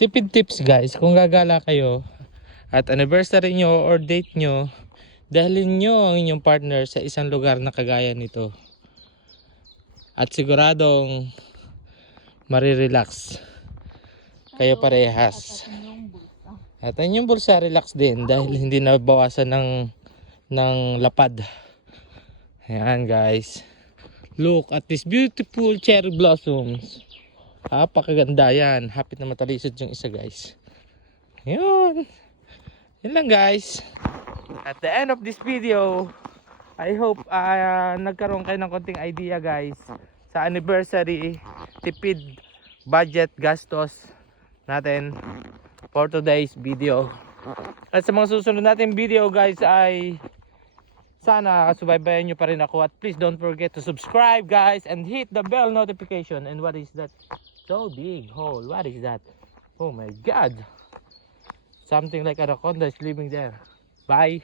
Tipid tips guys, kung gagala kayo at anniversary nyo or date nyo, dalhin nyo ang inyong partner sa isang lugar na kagaya nito. At siguradong marirelax kayo parehas. At ang inyong bulsa relax din dahil hindi nabawasan ng lapad. Ayan guys. Look at this beautiful cherry blossoms. Napakaganda yan. Hapit na matalisod yung isa guys. Yun. Yun lang guys. At the end of this video, I hope nagkaroon kayo ng konting idea guys sa anniversary tipid budget gastos natin for today's video. At sa mga susunod natin video guys ay sana subaybayan nyo pa rin ako. At please don't forget to subscribe guys and hit the bell notification. And what is that? So big hole. What is that? Oh my god. Something like anaconda is living there. Bye.